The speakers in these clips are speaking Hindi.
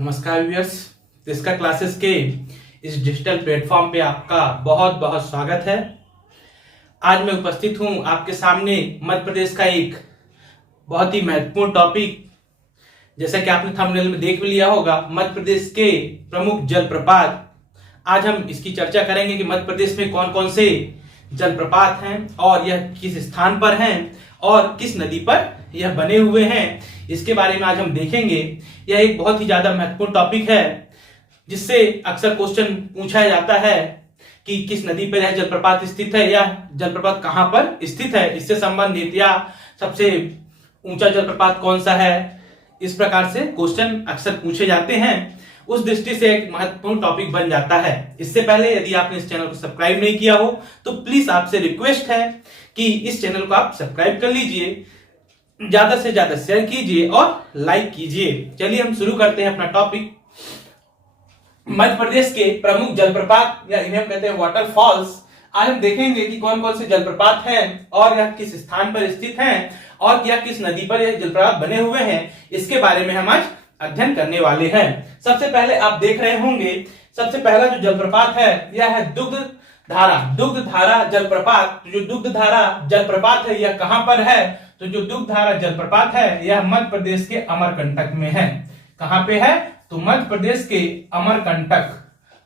नमस्कार व्यूअर्स, तिस्का क्लासेस के इस डिजिटल प्लेटफॉर्म पे आपका बहुत बहुत स्वागत है। आज मैं उपस्थित हूं आपके सामने मध्य प्रदेश का एक बहुत ही महत्वपूर्ण टॉपिक, जैसा कि आपने थंबनेल में देख भी लिया होगा, मध्य प्रदेश के प्रमुख जलप्रपात। आज हम इसकी चर्चा करेंगे कि मध्य प्रदेश में कौन कौन से जलप्रपात हैं और यह किस स्थान पर हैं और किस नदी पर यह बने हुए हैं, इसके बारे में आज हम देखेंगे। यह एक बहुत ही ज्यादा महत्वपूर्ण टॉपिक है, जिससे अक्सर क्वेश्चन पूछा जाता है कि किस नदी पर यह जलप्रपात स्थित है या जलप्रपात कहां पर स्थित है, इससे संबंधित, या सबसे ऊंचा जलप्रपात कौन सा है। इस प्रकार से क्वेश्चन अक्सर पूछे जाते हैं। उस दृष्टि से एक महत्वपूर्ण टॉपिक बन जाता है। इससे पहले यदि आपने इस चैनल को सब्सक्राइब नहीं किया हो तो प्लीज आपसे रिक्वेस्ट है कि इस चैनल को आप सब्सक्राइब कर लीजिए, ज्यादा से ज्यादा शेयर कीजिए और लाइक कीजिए। चलिए हम शुरू करते हैं अपना टॉपिक। मध्य प्रदेश के प्रमुख जलप्रपात या इन्हें कहते हैं वाटरफॉल्स। आज हम देखेंगे कि कौन कौन से जलप्रपात हैं और यह किस स्थान पर स्थित हैं और यह किस नदी पर यह जलप्रपात बने हुए हैं, इसके बारे में हम आज अध्ययन करने वाले हैं। सबसे पहले आप देख रहे होंगे, सबसे पहला जो जलप्रपात है यह है दुग्ध धारा जलप्रपात। जो दुग्ध धारा जलप्रपात है यह कहां पर है? तो जो दुग्ध धारा जलप्रपात है यह मध्य प्रदेश के अमरकंटक में है। कहां पे है? तो मध्य प्रदेश के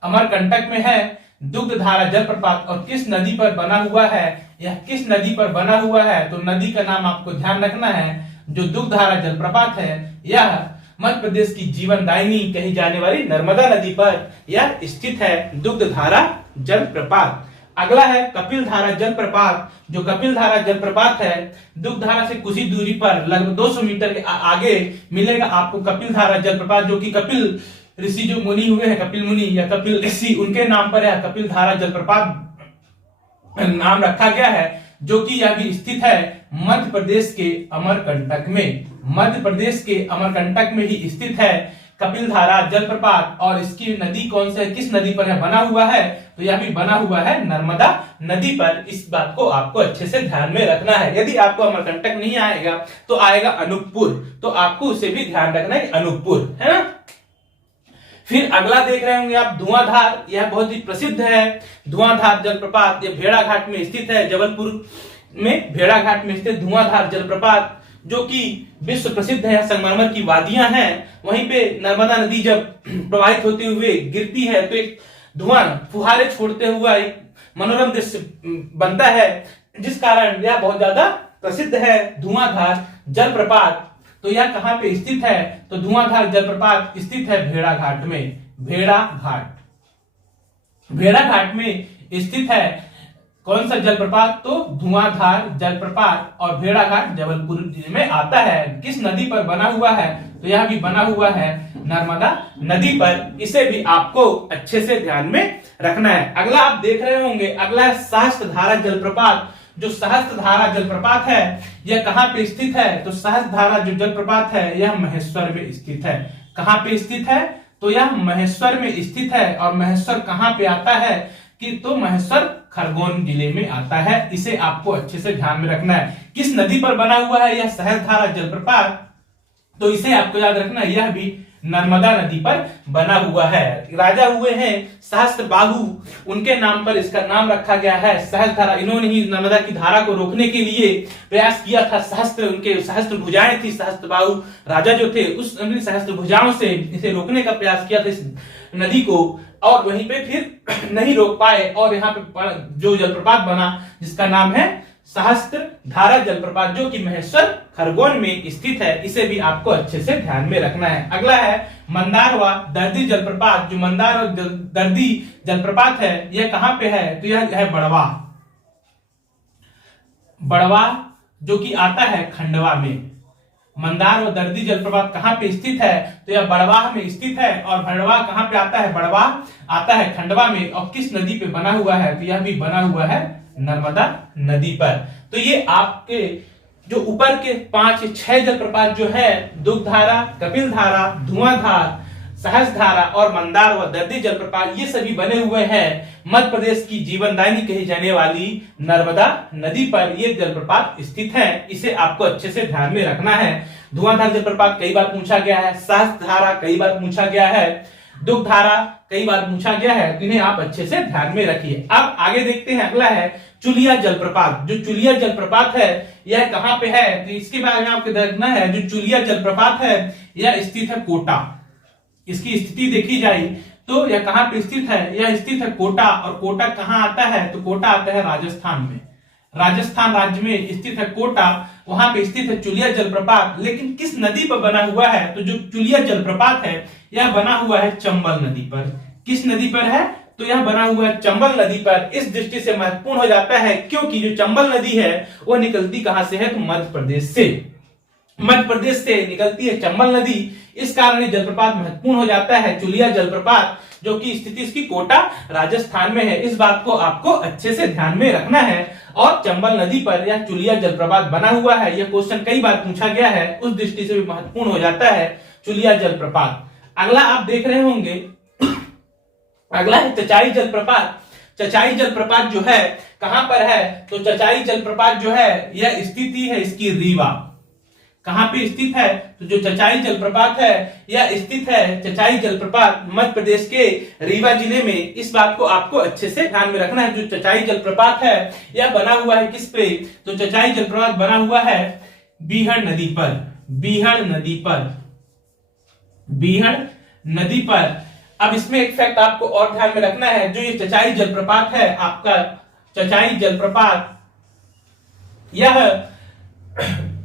अमरकंटक में है दुग्ध धारा जलप्रपात। और किस नदी पर बना हुआ है? यह किस नदी पर बना हुआ है? तो नदी का नाम आपको ध्यान रखना है। जो दुग्ध धारा जलप्रपात है यह मध्य प्रदेश की जीवनदायिनी कही जाने वाली नर्मदा नदी पर यह स्थित है, दुग्ध धारा जलप्रपात। अगला है कपिल धारा जलप्रपात। जो कपिल धारा जलप्रपात है, दुग्ध धारा से कुछ ही दूरी पर लगभग 200 मीटर के आगे मिलेगा आपको कपिल धारा जलप्रपात, जो कि कपिल ऋषि जो मुनि हुए हैं, कपिल मुनि या कपिल ऋषि, उनके नाम पर यह कपिल धारा जलप्रपात नाम रखा गया है, जो कि यह भी स्थित है मध्य प्रदेश के अमरकंटक में। मध्य प्रदेश के अमरकंटक में ही स्थित है कपिल धारा जलप्रपात। और इसकी नदी कौन सी है, किस नदी पर यह बना हुआ है? तो यह भी बना हुआ है नर्मदा नदी पर। इस बात को आपको अच्छे से ध्यान में रखना है। यदि आपको अमरकंटक नहीं आएगा तो आएगा अनूपपुर, तो आपको उसे भी ध्यान रखना है, अनूपपुर है ना। फिर अगला देख रहे होंगे आप धुआंधार। यह बहुत ही प्रसिद्ध है धुआंधार जलप्रपात। यह भेड़ाघाट में स्थित है, जबलपुर में भेड़ाघाट में स्थित धुआंधार जलप्रपात, जो कि विश्व प्रसिद्ध है। संगमरमर की वादियां हैं, वहीं पे नर्मदा नदी जब प्रवाहित होते हुए गिरती है तो एक धुआं फुहारे छोड़ते हुआ एक मनोरम दृश्य बनता है, जिस कारण यह बहुत ज्यादा प्रसिद्ध है धुआंधार जलप्रपात। तो यह कहां पे स्थित है? तो धुआंधार जलप्रपात स्थित है भेड़ाघाट में। भेड़ाघाट में स्थित है कौन सा जलप्रपात? तो धुआंधार जलप्रपात। और भेड़ाघाट जबलपुर जिले में आता है। किस नदी पर बना हुआ है? तो यह भी बना हुआ है नर्मदा नदी पर। इसे भी आपको अच्छे से ध्यान में रखना है। अगला आप देख रहे होंगे, अगला है सहस्त्र धारा जलप्रपात। जो सहस्त्र धारा जलप्रपात है यह कहां पे स्थित है? तो सहस्त्र धारा जो जलप्रपात है यह महेश्वर में स्थित है। कहां पे स्थित है? तो यह महेश्वर में स्थित है। और महेश्वर कहां पे आता है? कि तो महेश्वर खरगोन जिले में आता है। इसे आपको अच्छे से ध्यान में रखना है। किस नदी पर बना हुआ है यह सहस्त्र धारा जलप्रपात? तो इसे आपको याद रखना है, यह भी नर्मदा नदी पर बना हुआ है। राजा हुए हैं सहस्त्रबाहु, उनके नाम पर इसका नाम रखा गया है सहस्त्र धारा। इन्होंने ही नर्मदा की धारा को रोकने के लिए प्रयास किया था। उनके सहस्त्र भुजाएं थी। सहस्त्रबाहु राजा जो थे, उस सहस्त्र भुजाओं से इसे रोकने का प्रयास किया था इस नदी को, और वहीं पे फिर नहीं रोक पाए। और यहाँ पे जो जलप्रपात बना जिसका नाम है सहस्त्र धारा जलप्रपात, जो कि महेश्वर खरगोन में स्थित है। इसे भी आपको अच्छे से ध्यान में रखना है। अगला है मंदार व दर्दी जलप्रपात। जो मंदार और दर्दी जलप्रपात है यह कहां पे है? तो यह है बड़वा, जो कि आता है खंडवा में। मंदार और दर्दी जलप्रपात कहां पे स्थित है? तो यह बड़वाह में स्थित है। और बड़वाह कहां पे आता है? बड़वाह आता है खंडवा में। और किस नदी पे बना हुआ है? तो यह भी बना हुआ है नर्मदा नदी पर। तो ये आपके जो ऊपर के 5-6 जलप्रपात जो है, दुग्ध धारा, कपिल धारा, धुआंधार, सहस्त्र धारा और मंदार व दर्दी जलप्रपात, ये सभी बने हुए हैं मध्य प्रदेश की जीवनदायिनी कही जाने वाली नर्मदा नदी पर ये जलप्रपात स्थित हैं। इसे आपको अच्छे से ध्यान में रखना है। धुआंधार जलप्रपात कई बार पूछा गया है, सहस्त्रधारा कई बार पूछा गया है, दुग्धारा कई बार पूछा गया है, तो इन्हें आप अच्छे से ध्यान में रखिए। अब आगे देखते हैं, अगला है चुलिया जलप्रपात। जो चुलिया जलप्रपात है यह कहां पे है, तो इसके बारे में आपको देखना है। जो चुलिया जलप्रपात है यह स्थित है कोटा। इसकी स्थिति देखी जाए तो यह कहां पे स्थित है, यह स्थित है कोटा। और कोटा कहां आता है, तो कोटा आता है राजस्थान में। राजस्थान राज्य में स्थित है कोटा, वहां पे स्थित है चुलिया जलप्रपात। लेकिन किस नदी पर बना हुआ है, तो जो चुलिया जलप्रपात है यह बना हुआ है चंबल नदी पर। किस नदी पर है, तो यह बना हुआ है चंबल नदी पर। इस दृष्टि से महत्वपूर्ण हो जाता है क्योंकि जो चंबल नदी है वो निकलती कहां से है, तो मध्य प्रदेश से। मध्य प्रदेश से निकलती है चंबल नदी, इस कारण ये जलप्रपात महत्वपूर्ण हो जाता है। चुलिया जलप्रपात जो कि स्थिति इसकी कोटा राजस्थान में है, इस बात को आपको अच्छे से ध्यान में रखना है। और चंबल नदी पर यह चुलिया जलप्रपात बना हुआ है, यह क्वेश्चन कई बार पूछा गया है, उस दृष्टि से भी महत्वपूर्ण हो जाता है चुलिया जलप्रपात। अगला आप देख रहे होंगे, अगला है चचाई जलप्रपात। चचाई जलप्रपात जो है कहां पर है, तो चचाई जलप्रपात जो है यह स्थिति है इसकी रीवा। कहां पे स्थित है, तो जो चचाई जलप्रपात है यह स्थित है, चचाई जलप्रपात मध्य प्रदेश के रीवा जिले में। इस बात को आपको अच्छे से ध्यान में रखना है। जो चचाई जलप्रपात है यह बना हुआ है किस पे, तो चचाई जलप्रपात बना हुआ है बीहड़ नदी पर। बीहड़ नदी पर, बीहड़ नदी पर। अब इसमें एक फैक्ट आपको और ध्यान में रखना है। जो ये चचाई जलप्रपात है आपका, चचाई जलप्रपात यह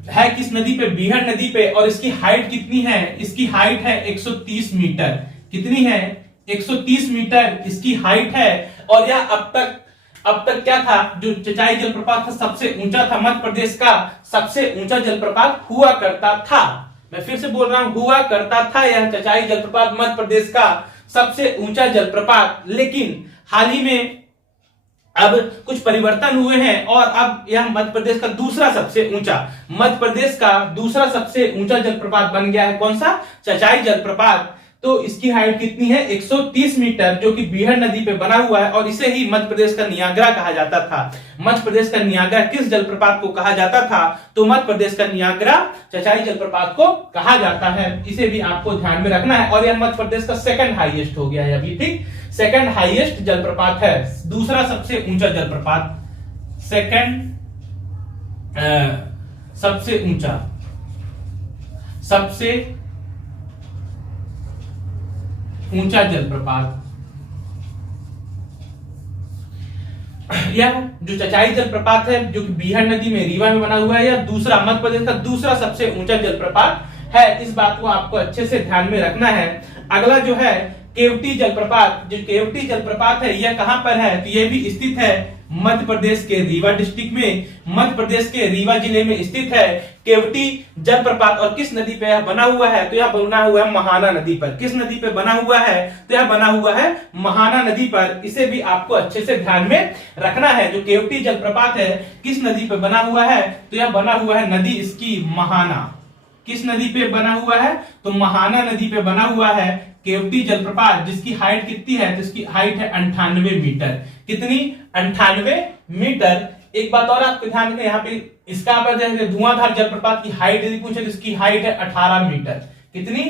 है किस नदी पे, बीहड़ नदी पे। और इसकी हाइट कितनी है, इसकी हाइट है 130 मीटर। कितनी है, 130 मीटर इसकी हाइट है। और यह अब तक क्या था, जो चचाई जलप्रपात था सबसे ऊंचा था, मध्य प्रदेश का सबसे ऊंचा जलप्रपात हुआ करता था। मैं फिर से बोल रहा हूं, हुआ करता था यह चचाई जलप्रपात मध्य प्रदेश का सबसे ऊंचा जलप्रपात। लेकिन हाल ही में अब कुछ परिवर्तन हुए हैं और अब यह मध्य प्रदेश का दूसरा सबसे ऊंचा, मध्य प्रदेश का दूसरा सबसे ऊंचा जलप्रपात बन गया है। कौन सा, चचाई जलप्रपात। तो इसकी हाइट कितनी है, 130 मीटर, जो कि बीहड़ नदी पे बना हुआ है। और इसे ही मध्य प्रदेश का नियाग्रा कहा जाता था। मध्य प्रदेश का नियाग्रा किस जलप्रपात को कहा जाता था, तो मध्य प्रदेश का नियाग्रा चचाई जलप्रपात को कहा जाता है। इसे भी आपको ध्यान में रखना है। और यह मध्य प्रदेश का सेकंड हाईएस्ट हो गया है अभी, ठीक, सेकंड हाईएस्ट जलप्रपात है, दूसरा सबसे ऊंचा जलप्रपात, सेकंड सबसे ऊंचा, सबसे ऊंचा जलप्रपात। यह जो चचाई जलप्रपात है जो कि बीहड़ नदी में रीवा में बना हुआ है, यह दूसरा मध्य प्रदेश का दूसरा सबसे ऊंचा जलप्रपात है। इस बात को आपको अच्छे से ध्यान में रखना है। अगला जो है केवटी जलप्रपात। जो केवटी जलप्रपात है यह कहां पर है, तो यह भी स्थित है मध्य प्रदेश के रीवा डिस्ट्रिक्ट में, मध्य प्रदेश के रीवा जिले में स्थित है केवटी जलप्रपात। और किस नदी पे यह बना हुआ है, तो यह बना हुआ है महाना नदी पर। किस नदी पे बना हुआ है, तो यह बना हुआ है महाना नदी पर। इसे भी आपको अच्छे से ध्यान में रखना है। जो केवटी जलप्रपात है किस नदी पे बना हुआ है, तो यह बना हुआ है नदी इसकी महाना। किस नदी पे बना हुआ है, तो महाना नदी पे बना हुआ है केवटी जलप्रपात, जिसकी हाइट कितनी है, तो इसकी हाइट है 98 मीटर। कितनी, 98 मीटर। एक बात और आपको ध्यान रखना, यहाँ पे इसका धुआंधार जलप्रपात की हाइट यदि पूछे तो इसकी हाइट है 18 मीटर। कितनी,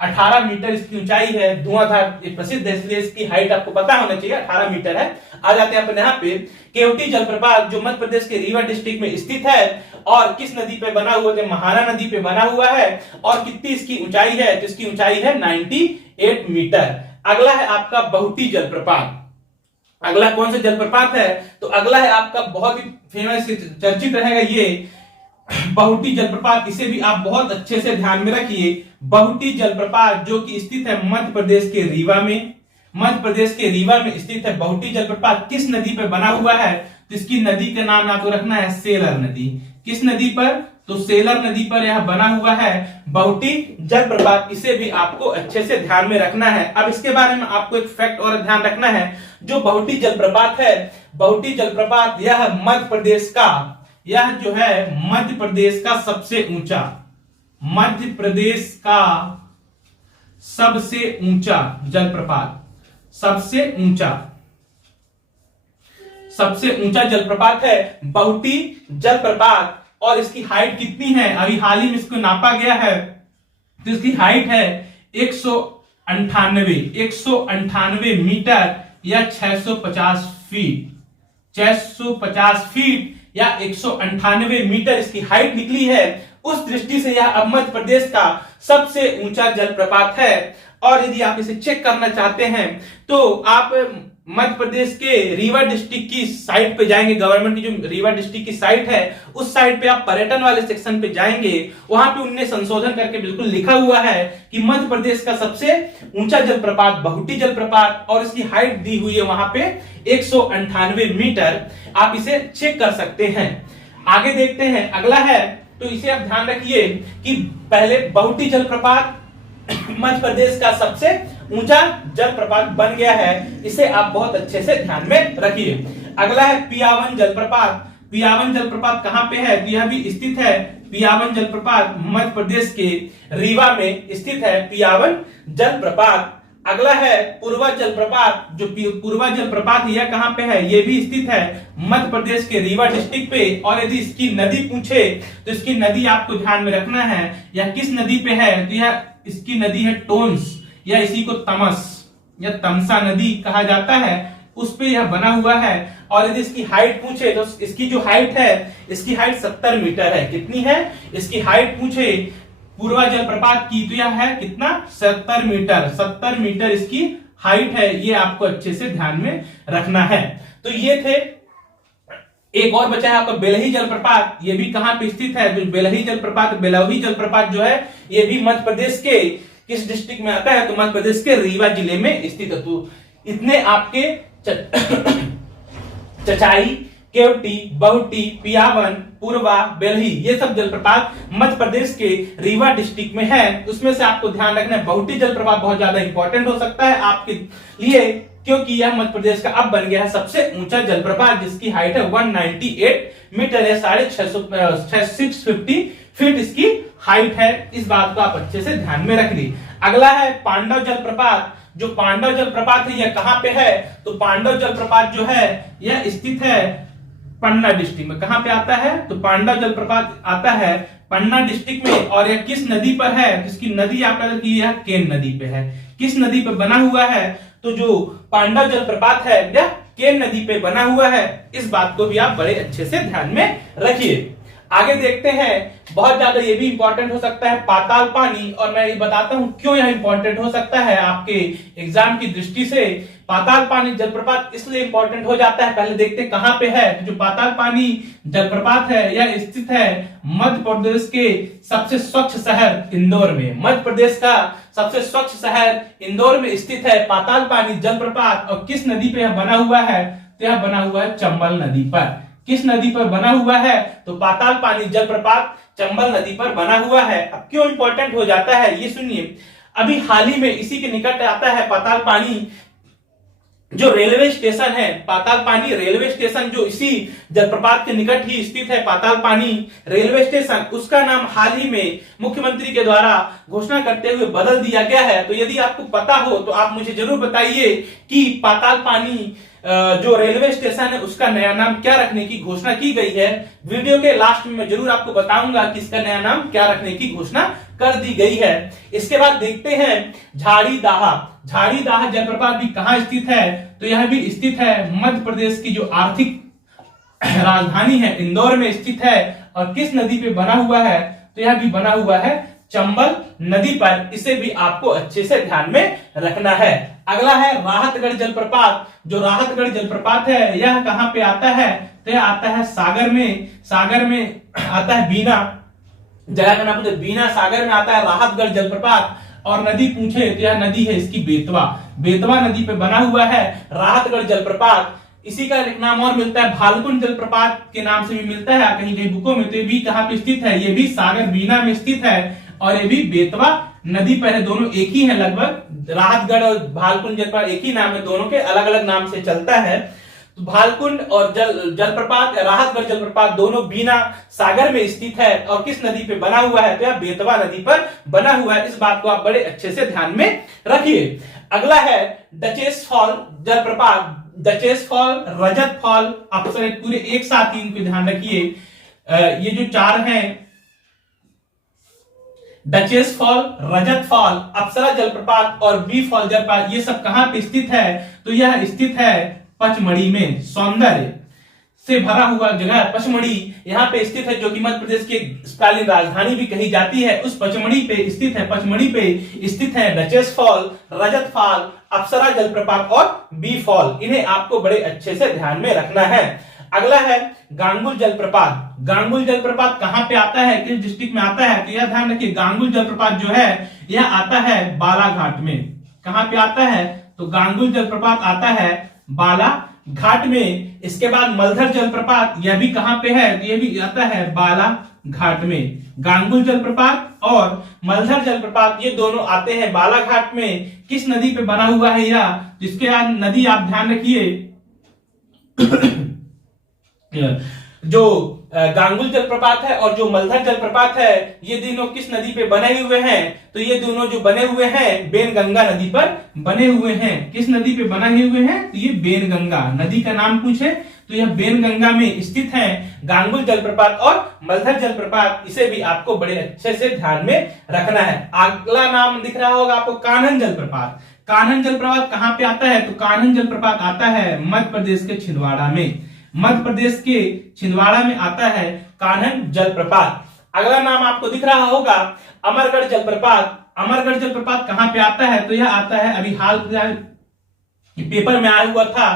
18 मीटर इसकी ऊंचाई है। धुआंधार प्रसिद्ध है इसलिए इसकी हाइट आपको पता होना चाहिए, 18 मीटर है। आ जाते हैं अपन यहाँ पे केवटी जलप्रपात जो मध्य प्रदेश के रीवा डिस्ट्रिक्ट में स्थित है। और किस नदी पे बना हुआ है, महाना नदी पे बना हुआ है। और कितनी इसकी ऊंचाई है, तो इसकी ऊंचाई है 98 मीटर। अगला है आपका बहुटी जलप्रपात। अगला कौन सा जलप्रपात है, तो अगला है आपका बहुत ही फेमस चर्चित रहेगा ये बहुटी जलप्रपात। इसे भी आप बहुत अच्छे से ध्यान में रखिए। बहुटी जलप्रपात जो कि स्थित है मध्य प्रदेश के रीवा में, मध्य प्रदेश के रीवा में स्थित है बहुटी जलप्रपात। किस नदी पे बना हुआ है, तो इसकी नदी का नाम आपको रखना है सेलर नदी। किस नदी पर, तो सेलर नदी पर यह बना हुआ है बहुटी जलप्रपात। इसे भी आपको अच्छे से ध्यान में रखना है। अब इसके बारे में आपको एक फैक्ट और ध्यान रखना है। जो बहुटी जलप्रपात है, बहुटी जलप्रपात यह मध्य प्रदेश का, यह जो है मध्य प्रदेश का सबसे ऊंचा, मध्य प्रदेश का सबसे ऊंचा जलप्रपात, सबसे ऊंचा जलप्रपात है बहुटी जलप्रपात। और इसकी हाइट कितनी है, अभी हाल ही में इसको नापा गया है, तो इसकी हाइट है 198 मीटर या 650 फीट, 650 फीट या 198 मीटर इसकी हाइट निकली है। उस दृष्टि से यह अब मध्य प्रदेश का सबसे ऊंचा जलप्रपात है। और यदि आप इसे चेक करना चाहते हैं तो आप मध्य प्रदेश के रीवा डिस्ट्रिक्ट की साइट पे जाएंगे, गवर्नमेंट की जो रीवा डिस्ट्रिक्ट की साइट है उस साइट पे आप पर्यटन वाले सेक्शन पे जाएंगे, वहां पे उनने संशोधन करके बिल्कुल लिखा हुआ है कि मध्य प्रदेश का सबसे ऊंचा जलप्रपात बहुटी जलप्रपात, और इसकी हाइट दी हुई है वहां पे 198 मीटर। आप इसे चेक कर सकते हैं। आगे देखते हैं, अगला है, तो इसे आप ध्यान रखिए कि पहले बहुटी जलप्रपात मध्य प्रदेश का सबसे ऊंचा जलप्रपात बन गया है, इसे आप बहुत अच्छे से ध्यान में रखिए। अगला है पियावन जलप्रपात। पियावन जलप्रपात कहां पे है, यह भी स्थित है, पियावन जलप्रपात मध्य प्रदेश के रीवा में स्थित है पियावन जलप्रपात। अगला है पूर्वा जलप्रपात। जो पूर्वा जलप्रपात यह कहां पे है, यह भी स्थित है मध्य प्रदेश के रीवा डिस्ट्रिक्ट पे। और यदि इसकी नदी पूछे तो इसकी नदी आपको ध्यान में रखना है, यह किस नदी पे है, तो यह इसकी नदी है टोन्स, या इसी को तमस या तमसा नदी कहा जाता है, उस पे यह बना हुआ है। और यदि इसकी हाइट पूछे तो इसकी जो हाइट है, इसकी हाइट 70 मीटर है। कितनी है इसकी हाइट पूछे पूर्वा जलप्रपात की, तो यह है कितना, 70 मीटर। 70 मीटर इसकी हाइट है, ये आपको अच्छे से ध्यान में रखना है। तो ये थे। एक और बचा है आपका बेलही जलप्रपात, ये भी कहां पे स्थित है, जो बेलही जलप्रपात, बेलही जलप्रपात जो है ये भी मध्य प्रदेश के किस डिस्ट्रिक्ट में आता है, तो मध्य प्रदेश के रीवा जिले में स्थित है। तो इतने आपके चचाई, केवटी, बहुटी, पियावन, पूर्वा, बेलही, ये सब जलप्रपात मध्य प्रदेश के रीवा डिस्ट्रिक्ट में है। उसमें से आपको ध्यान रखना है बहुटी जलप्रपात बहुत ज्यादा इंपॉर्टेंट हो सकता है आपके लिए, क्योंकि यह मध्य प्रदेश का अब बन गया है सबसे ऊंचा जलप्रपात, जिसकी हाइट है 198 मीटर है, 650 फीट इसकी हाइट है। इस बात को आप अच्छे से ध्यान में रख ली। अगला है पांडव जलप्रपात। जो पांडव जलप्रपात है यह कहां पे है, तो पांडव जलप्रपात जो है यह स्थित है पन्ना डिस्ट्रिक्ट में। कहां पे आता है, तो पांडव जलप्रपात आता है पन्ना डिस्ट्रिक्ट में। और यह किस नदी पर है, जिसकी नदी आपका यह केन नदी पे है। किस नदी पे बना हुआ है, तो जो पांडव जलप्रपात है यह केन नदी पे बना हुआ है। इस बात को भी आप बड़े अच्छे से ध्यान में रखिए। आगे देखते हैं, बहुत ज्यादा ये भी इंपॉर्टेंट हो सकता है पाताल पानी, और मैं ये बताता हूं क्यों यह इंपॉर्टेंट हो सकता है आपके एग्जाम की दृष्टि से। पाताल पानी जलप्रपात इसलिए इंपॉर्टेंट हो जाता है, पहले देखते हैं कहां पे है। तो जो पाताल पानी जलप्रपात है यह स्थित है मध्य प्रदेश के सबसे स्वच्छ शहर इंदौर में। मध्य प्रदेश का सबसे स्वच्छ शहर इंदौर में स्थित है पाताल पानी जलप्रपात। और किस नदी पे यह बना हुआ है, तो यह बना हुआ है चंबल नदी पर। किस नदी पर बना हुआ है, तो पाताल पानी जलप्रपात चंबल नदी पर बना हुआ है। अब क्यों इंपॉर्टेंट हो जाता है ये सुनिए। अभी हाल ही में इसी के निकट आता है पाताल पानी जो रेलवे स्टेशन है, पाताल पानी रेलवे स्टेशन जो इसी जलप्रपात के निकट ही स्थित है, पाताल पानी रेलवे स्टेशन, उसका नाम हाल ही में मुख्यमंत्री के द्वारा घोषणा करते हुए बदल दिया गया है। तो यदि आपको पता हो तो आप मुझे जरूर बताइए कि पाताल पानी जो रेलवे स्टेशन है उसका नया नाम क्या रखने की घोषणा की गई है। वीडियो के लास्ट में मैं जरूर आपको बताऊंगा कि इसका नया नाम क्या रखने की घोषणा कर दी गई है। इसके बाद देखते हैं झाड़ीदाहा। झाड़ीदाहा जलप्रपात भी कहां स्थित है, तो यह भी स्थित है मध्य प्रदेश की जो आर्थिक राजधानी है इंदौर में स्थित है। और किस नदी पे बना हुआ है, तो यह भी बना हुआ है चंबल नदी पर। इसे भी आपको अच्छे से ध्यान में रखना है। अगला है राहतगढ़ जलप्रपात। जो राहतगढ़ जलप्रपात है यह कहां पे आता है, तो यह आता है सागर में। सागर में आता है बीना, जगह का नाम बीना, सागर में आता है राहतगढ़ जलप्रपात। और नदी पूछे तो यह नदी है इसकी बेतवा। बेतवा नदी पे बना हुआ है राहतगढ़ जलप्रपात। इसी का एक नाम और मिलता है भालकुंड जलप्रपात के नाम से भी मिलता है कहीं कहीं बुकों में। तो ये भी कहां पे स्थित है, ये भी सागर बीना में स्थित है। और ये भी बेतवा नदी पर है, दोनों एक ही है लगभग। राहतगढ़ और भालकुंड जलप्रपात एक ही नाम है, दोनों के अलग अलग नाम से चलता है। तो भालकुंड और जलप्रपात राहतगढ़ जलप्रपात दोनों बीना सागर में स्थित है। और किस नदी पे बना हुआ है, तो यह बेतवा नदी पर बना हुआ है। इस बात को आप बड़े अच्छे से ध्यान में रखिए। अगला है डचेस फॉल जलप्रपात। डचेस फॉल, रजत फॉल, आप पूरे एक साथ ही इनको ध्यान रखिए। ये जो चार हैं, डचेस फॉल, रजत फॉल, अप्सरा जलप्रपात और बी फॉल जलप्रपात, ये सब कहां पे स्थित है? तो यह स्थित है पचमढ़ी में। सौंदर्य से भरा हुआ जगह पचमढ़ी यहाँ पे स्थित है, जो कि मध्य प्रदेश की तत्कालीन राजधानी भी कही जाती है। उस पचमढ़ी पे स्थित है, पचमढ़ी पे स्थित है डचेस फॉल, रजत फॉल, अप्सरा जलप्रपात और बी फॉल। इन्हें आपको बड़े अच्छे से ध्यान में रखना है। अगला है गांगुल जलप्रपात। गांगुल जलप्रपात कहां पे आता है, किस डिस्ट्रिक्ट में आता है? तो यह ध्यान रखिए, गांगुल जलप्रपात जो है यह आता है बालाघाट में। कहां पे आता है? तो गांगुल जलप्रपात आता है बालाघाट में। इसके बाद मलधर जलप्रपात, यह भी कहां पे है? तो यह भी आता है बालाघाट में। गांगुल जलप्रपात और मलधर जलप्रपात ये दोनों आते हैं बालाघाट में। किस नदी पे बना हुआ है यह? जिसके नदी आप ध्यान रखिए जो गांगुल जलप्रपात है और जो मलधर जलप्रपात है, ये दोनों किस नदी पे बने हुए हैं? तो ये दोनों जो बने हुए हैं बेनगंगा नदी पर बने हुए हैं। किस नदी पे बने हुए हैं? तो ये बेनगंगा नदी का नाम पूछे तो यह बेनगंगा में स्थित है गांगुल जलप्रपात और मलधर जलप्रपात। इसे भी आपको बड़े अच्छे से ध्यान में रखना है। अगला नाम दिख रहा होगा आपको, कान्हन जलप्रपात। कान्हन जलप्रपात कहां पे आता है? तो कान्हन जलप्रपात आता है मध्य प्रदेश के छिंदवाड़ा में। मध्य प्रदेश के छिंदवाड़ा में आता है कान्हन जलप्रपात। अगला नाम आपको दिख रहा होगा अमरगढ़ जलप्रपात। अमरगढ़ जलप्रपात कहां पे आता है? तो यह आता है, अभी हाल फिलहाल पेपर में आया हुआ था,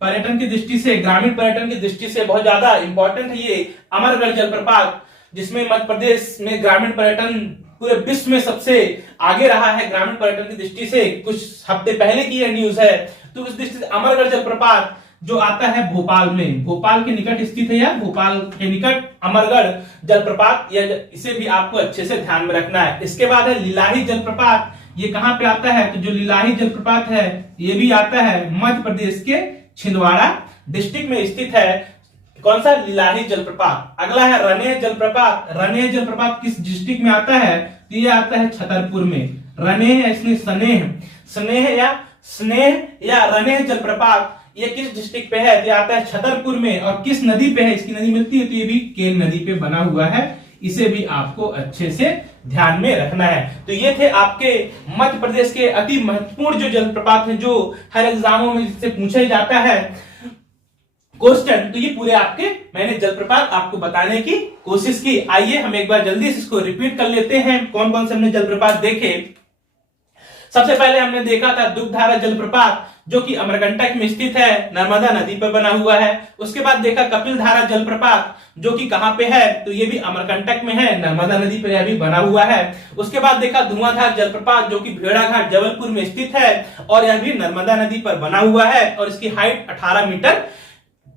पर्यटन की दृष्टि से, ग्रामीण पर्यटन की दृष्टि से बहुत ज्यादा इंपॉर्टेंट है ये अमरगढ़ जलप्रपात, जिसमें मध्य प्रदेश में ग्रामीण पर्यटन पूरे विश्व में सबसे आगे रहा है ग्रामीण पर्यटन की दृष्टि से। कुछ हफ्ते पहले की यह न्यूज है। तो उस दृष्टि से अमरगढ़ जलप्रपात जो आता है भोपाल में, भोपाल के निकट स्थित है या भोपाल के निकट अमरगढ़ जलप्रपात, इसे भी आपको अच्छे से ध्यान में रखना है। इसके बाद है लिलाही जलप्रपात। ये कहां पे आता है? तो जो लिलाही जलप्रपात है ये भी आता है मध्य प्रदेश के छिंदवाड़ा डिस्ट्रिक्ट में स्थित है। कौन सा? लिलाही जलप्रपात। अगला है रनेह जलप्रपात। रनेह जलप्रपात किस डिस्ट्रिक्ट में आता है? तो ये आता है छतरपुर में। रनेह इसमें स्नेह या रनेह जलप्रपात ये किस डिस्ट्रिक्ट पे है? तो आता है छतरपुर में। और किस नदी पे है इसकी नदी मिलती है? तो ये भी केन नदी पे बना हुआ है। इसे भी आपको अच्छे से ध्यान में रखना है। तो ये थे आपके मध्य प्रदेश के अति महत्वपूर्ण जो जलप्रपात हैं, जो हर एग्जामों में जिससे पूछा ही जाता है क्वेश्चन। तो ये पूरे आपके मैंने जलप्रपात आपको बताने की कोशिश की। आइए हम एक बार जल्दी से इसको रिपीट कर लेते हैं, कौन कौन से हमने जलप्रपात देखे। सबसे पहले हमने देखा था दुग्धारा जलप्रपात, जो कि अमरकंटक में स्थित है, नर्मदा नदी पर बना हुआ है। उसके बाद देखा कपिल धारा जलप्रपात, जो कि कहां पे है? तो ये भी अमरकंटक में है, नर्मदा नदी पर यह भी बना हुआ है। उसके बाद देखा धुआंधार जलप्रपात, जो कि भेड़ाघाट जबलपुर में स्थित है और यह भी नर्मदा नदी पर बना हुआ है और इसकी हाइट 18 मीटर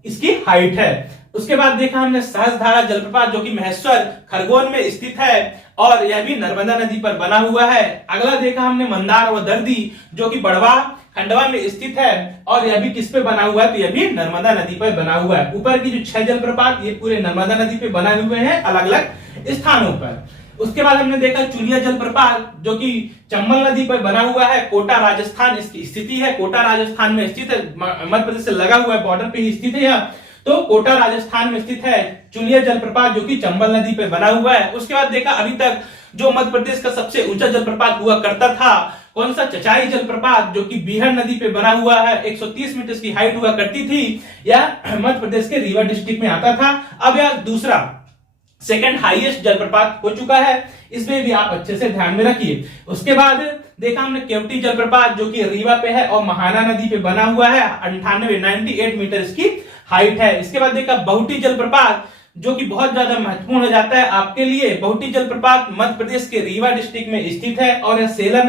इसकी हाइट है। उसके बाद देखा हमने सहस्त्रधारा जलप्रपात, जो कि महेश्वर खरगोन में स्थित है और यह भी नर्मदा नदी पर बना हुआ है। अगला देखा हमने मंदार व दर्दी, जो कि बड़वा खंडवा में स्थित है और यह भी किस पे बना हुआ है? तो यह भी नर्मदा नदी पर बना हुआ है। ऊपर की जो 6 जलप्रपात ये पूरे नर्मदा नदी पे बने हुए हैं अलग अलग स्थानों पर। उसके बाद हमने देखा चुलिया जलप्रपात, जो कि चंबल नदी पर बना हुआ है, कोटा राजस्थान इसकी स्थिति है, कोटा राजस्थान में स्थित है, मध्य प्रदेश से लगा हुआ है, बॉर्डर पे ही स्थित है यह। तो कोटा राजस्थान में स्थित है चुलिया जलप्रपात, जो कि चंबल नदी पे बना हुआ है। उसके बाद देखा अभी तक जो मध्य प्रदेश का सबसे ऊंचा जलप्रपात हुआ करता था, कौन सा? चचाई जलप्रपात, जो कि बिहार नदी पे बना हुआ है, 130 मीटर की हाइट हुआ करती थी। यह मध्य प्रदेश के रीवा डिस्ट्रिक्ट में आता था। अब यह दूसरा सेकंड हाईएस्ट जलप्रपात हो चुका है, इसमें भी आप अच्छे से ध्यान में रखिए। उसके बाद देखा हमने केवटी जलप्रपात, जो कि रीवा पे है और महाना नदी पे बना हुआ है, 98 मीटर इसकी हाइट है। इसके बाद देखा बहुटी जलप्रपात, जो कि बहुत ज्यादा महत्वपूर्ण हो जाता है आपके लिए। बहुटी जलप्रपात मध्य प्रदेश के रीवा डिस्ट्रिक्ट में स्थित है और यह सेलर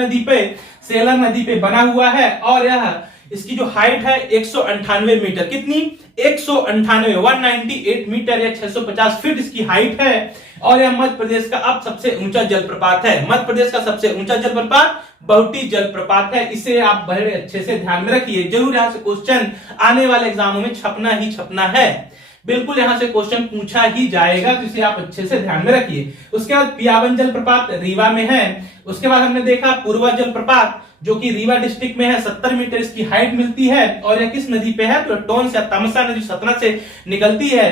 नदी पे बना हुआ है और यह इसकी जो हाइट है 198 मीटर, कितनी? 198 मीटर या 650 फीट इसकी हाइट है और यह मध्य प्रदेश का अब सबसे ऊंचा जलप्रपात है। मध्य प्रदेश का सबसे ऊंचा जलप्रपात बहुटी जलप्रपात है। इसे आप बड़े अच्छे से ध्यान में रखिए, जरूर यहां से क्वेश्चन आने वाले एग्जामों में छपना ही छपना है, बिल्कुल यहां से क्वेश्चन पूछा ही जाएगा, तो इसे आप अच्छे से ध्यान में रखिए। उसके बाद पियावन जलप्रपात रीवा में है। उसके बाद हमने देखा पूर्वा जलप्रपात, जो कि रीवा डिस्ट्रिक्ट में है, 70 मीटर इसकी हाइट मिलती है और यह किस नदी पे है? तो टोंस या तमसा नदी सतना से निकलती है।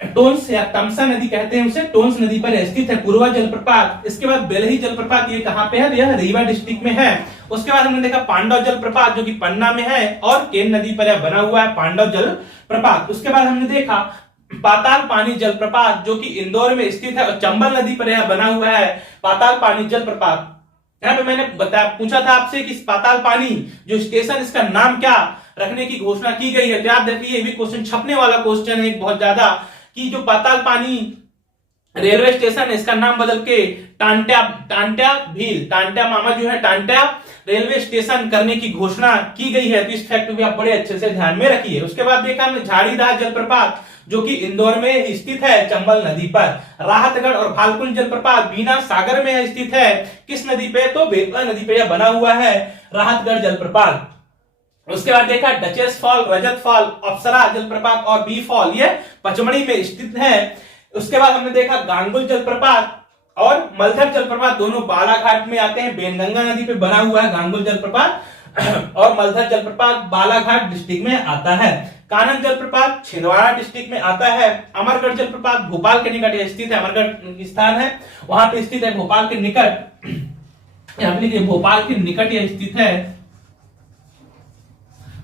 टोंस या तमसा नदी कहते हैं उसे, टोंस नदी पर स्थित है पूर्वा जलप्रपात। इसके बाद बेलही जलप्रपात, ये कहां पे है? यह रीवा डिस्ट्रिक्ट में है। उसके बाद हमने देखा पांडव जलप्रपात जो कि पन्ना में है और केन नदी पर बना हुआ है पांडव जलप्रपात। उसके बाद हमने देखा पाताल पानी जलप्रपात जो कि इंदौर में स्थित है और चंबल नदी पर यह बना हुआ है पाताल पानी जलप्रपात। यहाँ पे मैंने पूछा था आपसे कि पाताल पानी जो स्टेशन, इसका नाम क्या रखने की घोषणा की गई है। तो आप देखिए ये भी क्वेश्चन छपने वाला क्वेश्चन है बहुत ज्यादा, कि जो पाताल पानी रेलवे स्टेशन है इसका नाम बदल के टांट्या मामा जो है टांट्या रेलवे स्टेशन करने की घोषणा की गई है। तो इस फैक्ट को भी आप बड़े अच्छे से ध्यान में रखिए। उसके बाद देखा हमने झाड़ीदार जलप्रपात जो कि इंदौर में स्थित है चंबल नदी पर। राहतगढ़ और भालकुंड जलप्रपात बीना सागर में स्थित है, किस नदी पे? तो बेतवा नदी पे यह बना हुआ है राहतगढ़ जलप्रपात। उसके बाद देखा डचेस फॉल, रजत फॉल, अप्सरा जलप्रपात और बी फॉल, ये पचमढ़ी में स्थित है। उसके बाद हमने देखा गांगुल जलप्रपात और मलधर जलप्रपात, दोनों बालाघाट में आते हैं, बेनगंगा नदी पे बना हुआ है गांगुल जलप्रपात और मलधर जलप्रपात बालाघाट डिस्ट्रिक्ट में आता है। कानन जलप्रपात छिंदवाड़ा डिस्ट्रिक्ट में आता है। अमरगढ़ जलप्रपात भोपाल के निकट स्थित है, अमरगढ़ स्थान है वहां पे स्थित है, भोपाल के निकट, यहाँ पे लिखिए भोपाल के निकट यह स्थित है,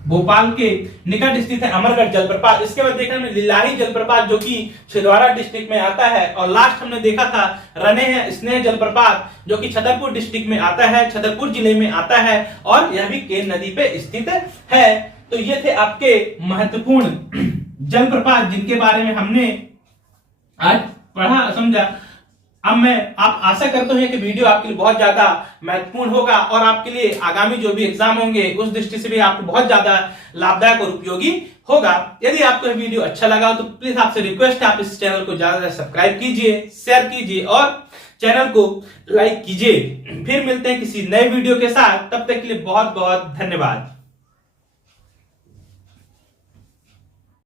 भोपाल के निकट स्थित है अमरगढ़ जलप्रपात। इसके बाद देखा हमने लिलाही जलप्रपात जो कि छिंदवाड़ा डिस्ट्रिक्ट में आता है। और लास्ट हमने देखा था रने है स्नेह जलप्रपात जो कि छतरपुर डिस्ट्रिक्ट में आता है, छतरपुर जिले में आता है और यह भी केन नदी पे स्थित है। तो ये थे आपके महत्वपूर्ण जलप्रपात जिनके बारे में हमने आज पढ़ा समझा। अब मैं आप आशा करते हैं कि वीडियो आपके लिए बहुत ज्यादा महत्वपूर्ण होगा और आपके लिए आगामी जो भी एग्जाम होंगे उस दृष्टि से भी आपको बहुत ज्यादा लाभदायक और उपयोगी होगा। यदि आपको यह वीडियो अच्छा लगा तो प्लीज आपसे रिक्वेस्ट है आप इस चैनल को ज्यादा सब्सक्राइब कीजिए, शेयर कीजिए और चैनल को लाइक कीजिए। फिर मिलते हैं किसी नए वीडियो के साथ, तब तक के लिए बहुत बहुत धन्यवाद।